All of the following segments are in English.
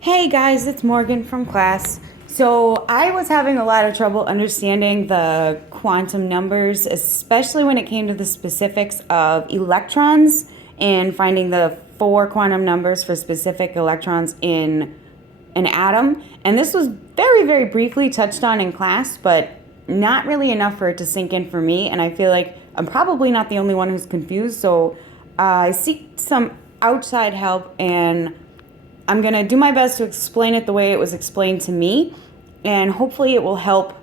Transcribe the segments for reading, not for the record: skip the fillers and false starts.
Hey guys, it's Morgan from class. So I was having a lot of trouble understanding the quantum numbers, especially when it came to the specifics of electrons and finding the four quantum numbers for specific electrons in an atom. And this was very, very briefly touched on in class, but not really enough for it to sink in for me. And I feel like I'm probably not the only one who's confused. So I seek some outside help, and I'm going to do my best to explain it the way it was explained to me, and hopefully it will help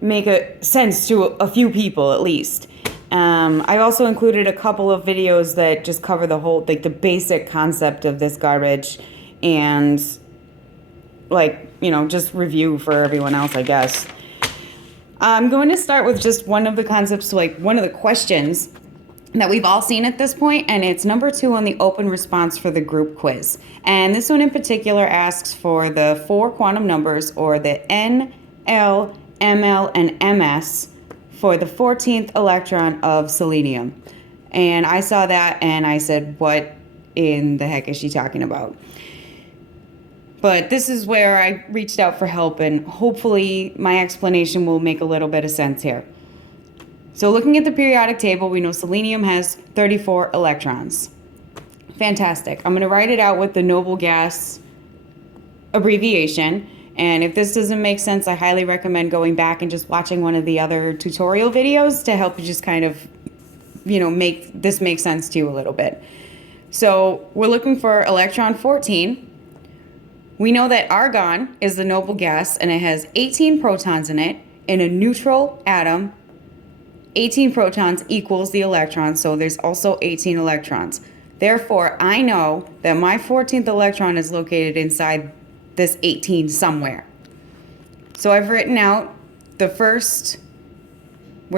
make a sense to a few people at least. I've also included a couple of videos that just cover the whole, like the basic concept of this garbage, and just review for everyone else, I guess. I'm going to start with just one of the concepts, like one of the questions that we've all seen at this point, and it's number 2 on the open response for the group quiz. And this one in particular asks for the four quantum numbers, or the N, L, Ml, and Ms for the 14th electron of selenium. And I saw that and I said, what in the heck is she talking about? But this is where I reached out for help, and hopefully my explanation will make a little bit of sense here. So looking at the periodic table, we know selenium has 34 electrons. Fantastic. I'm going to write it out with the noble gas abbreviation. And if this doesn't make sense, I highly recommend going back and just watching one of the other tutorial videos to help you just kind of, make this make sense to you a little bit. So we're looking for electron 14. We know that argon is the noble gas, and it has 18 protons in it in a neutral atom. 18 protons equals the electrons, so there's also 18 electrons. Therefore, I know that my 14th electron is located inside this 18 somewhere. So I've written out where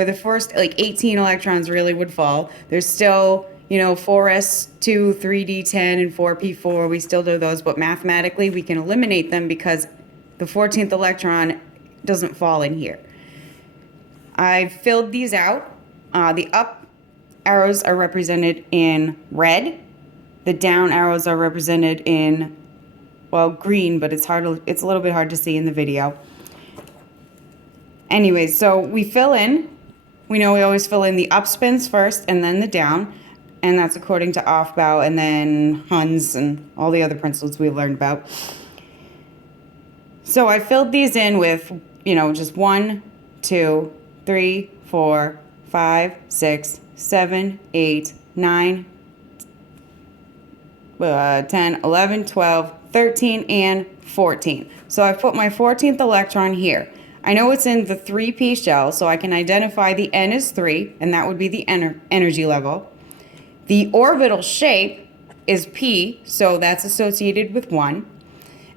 the first 18 electrons really would fall. There's still, 4s2, 3d10, and 4p4. We still do those, but mathematically we can eliminate them because the 14th electron doesn't fall in here. I filled these out. The up arrows are represented in red. The down arrows are represented in, green, but it's a little bit hard to see in the video. Anyways, so we fill in. We know we always fill in the up spins first and then the down, and that's according to Aufbau and then Hund's and all the other principles we've learned about. So I filled these in with, just 1, 2, 3, 4, 5, 6, 7, 8, 9, 10, 11, 12, 13, and 14. So I've put my 14th electron here. I know it's in the 3p shell, so I can identify the N is 3, and that would be the energy level. The orbital shape is p, so that's associated with 1.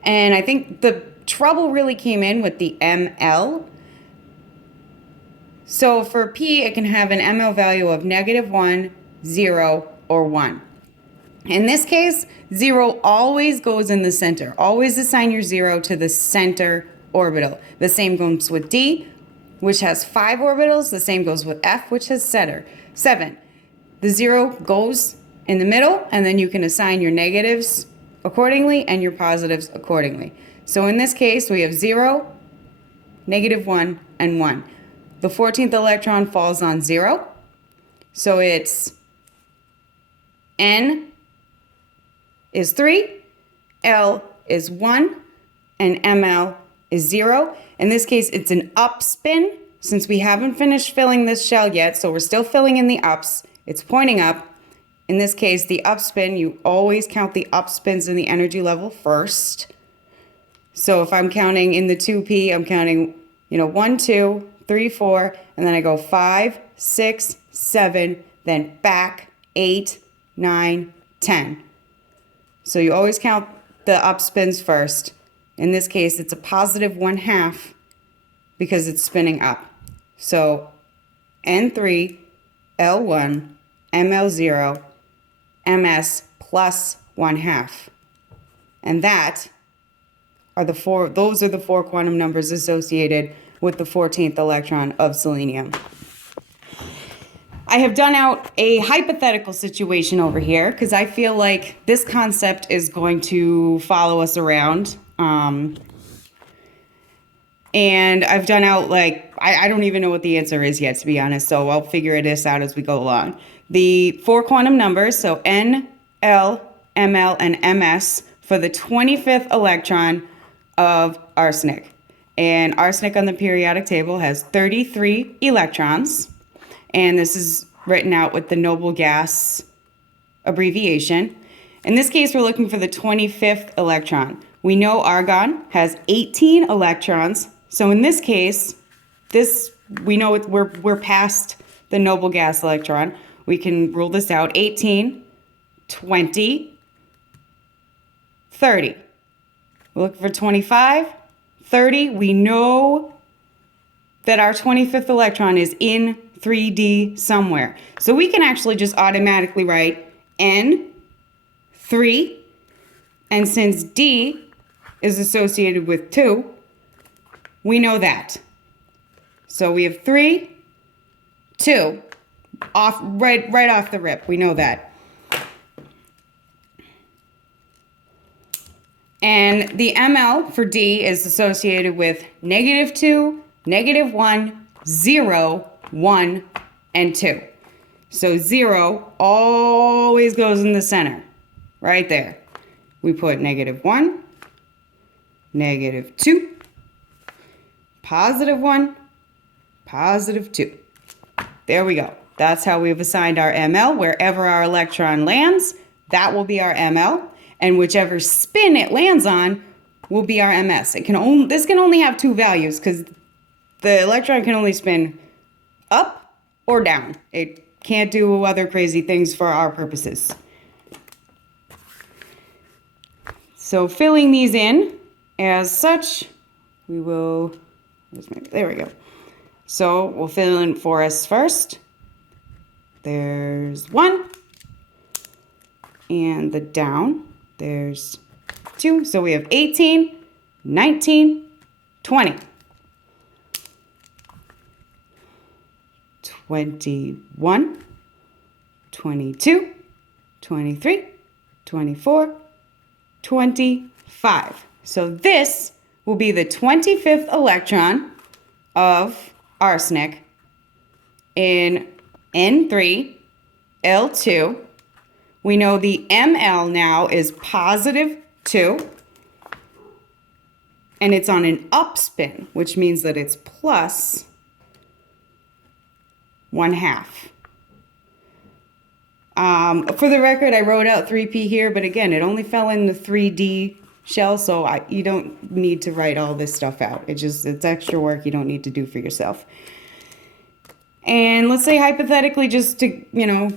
And I think the trouble really came in with the ml. So for p, it can have an ml value of -1, 0, or 1. In this case, 0 always goes in the center. Always assign your 0 to the center orbital. The same goes with D, which has 5 orbitals. The same goes with F, which has 7. The 0 goes in the middle, and then you can assign your negatives accordingly and your positives accordingly. So in this case, we have 0, -1, and 1. The 14th electron falls on 0. So it's N is 3, L is 1, and ML is 0. In this case, it's an up spin since we haven't finished filling this shell yet, so we're still filling in the ups. It's pointing up. In this case, the up spin, you always count the up spins in the energy level first. So if I'm counting in the 2p, I'm counting, 1, 2, 3, 4, and then I go 5, 6, 7, then back 8, 9, 10. So you always count the up spins first. In this case, it's a +1/2 because it's spinning up. So N3, L1, ML0, MS plus 1/2. And those are the four quantum numbers associated with the 14th electron of selenium. I have done out a hypothetical situation over here because I feel like this concept is going to follow us around. And I've done out like, I don't even know what the answer is yet, to be honest. So I'll figure this out as we go along. The 4 quantum numbers, so N, L, Ml, and Ms for the 25th electron of arsenic. And arsenic on the periodic table has 33 electrons. And this is written out with the noble gas abbreviation. In this case, we're looking for the 25th electron. We know argon has 18 electrons. So in this case, we know we're past the noble gas electron. We can rule this out. 18, 20, 30. We're looking for 25, 30. We know that our 25th electron is in 3D somewhere. So we can actually just automatically write N, 3, and since D is associated with 2, we know that. So we have 3, 2, right off the rip. We know that. And the ml for D is associated with -2, -1, 0, 1, and 2. So 0 always goes in the center, right there. We put -1, -2, +1, +2. There we go. That's how we've assigned our ml. Wherever our electron lands, that will be our ml. And whichever spin it lands on will be our ms. This can only have 2 values because the electron can only spin up or down. It can't do other crazy things for our purposes. So filling these in as such, we will, there we go. So we'll fill in for us first. There's 1. And the down, there's 2. So we have 18, 19, 20. 21, 22, 23, 24, 25. So this will be the 25th electron of arsenic in N3L2. We know the ml now is +2, and it's on an up spin, which means that it's plus 1/2. For the record, I wrote out 3p here, but again, it only fell in the 3D shell, so you don't need to write all this stuff out. It's extra work you don't need to do for yourself. And let's say hypothetically, just to,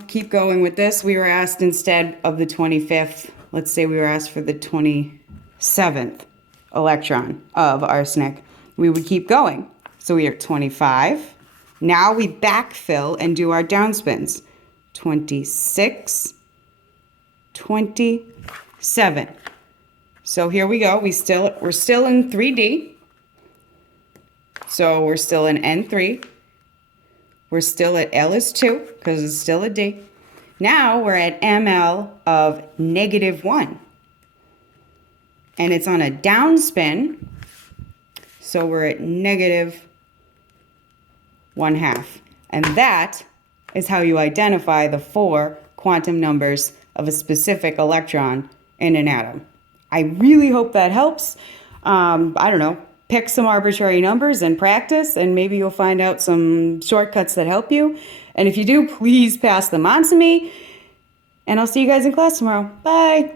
keep going with this, we were asked instead of the 25th, let's say we were asked for the 27th electron of arsenic. We would keep going. So we are 25. Now we backfill and do our downspins. 26, 27. So here we go. We're still in 3D. So we're still in N3. We're still at L is 2 because it's still a D. Now we're at ml of -1. And it's on a downspin. So we're at -1/2. And that is how you identify the 4 quantum numbers of a specific electron in an atom. I really hope that helps. I don't know. Pick some arbitrary numbers and practice, and maybe you'll find out some shortcuts that help you. And if you do, please pass them on to me. And I'll see you guys in class tomorrow. Bye.